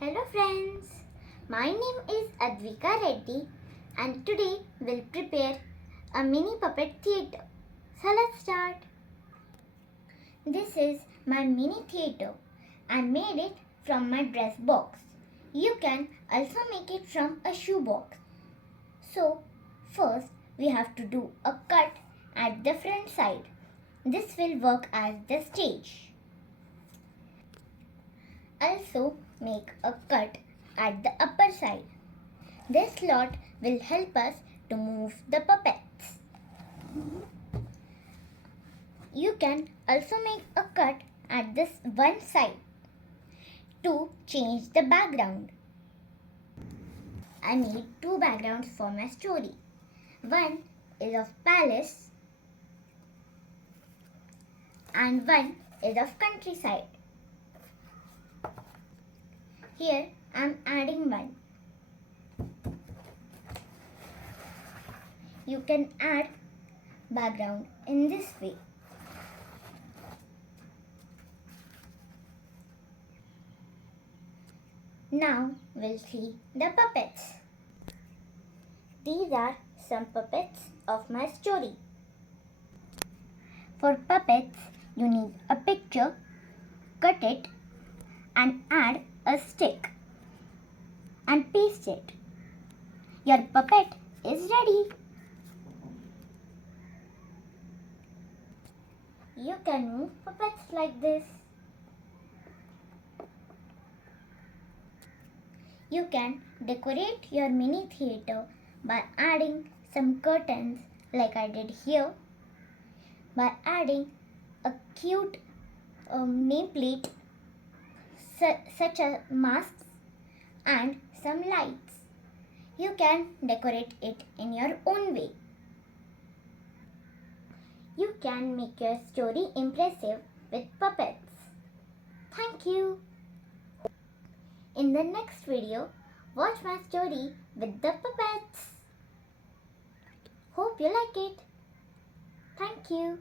Hello friends, my name is Advika and today we'll prepare a mini puppet theatre. So let's start. This is my mini theatre. I made it from my dress box. You can also make it from a shoe box. So first we have to do a cut at the front side. This will work as the stage. Also make a cut at the upper side. This slot will help us to move the puppets. You can also make a cut at this one side to change the background. I made two backgrounds for my story. One is of palace and one is of countryside. Here I am adding one. You can add background in this way. Now we'll see the puppets. These are some puppets of my story. For puppets, you need a picture, cut it and add a stick and paste it. Your puppet is ready. You can move puppets like this. You can decorate your mini theatre by adding some curtains like I did here, by adding a cute nameplate such as masks and some lights. You can decorate it in your own way. You can make your story impressive with puppets. Thank you. In the next video, watch my story with the puppets. Hope you like it. Thank you.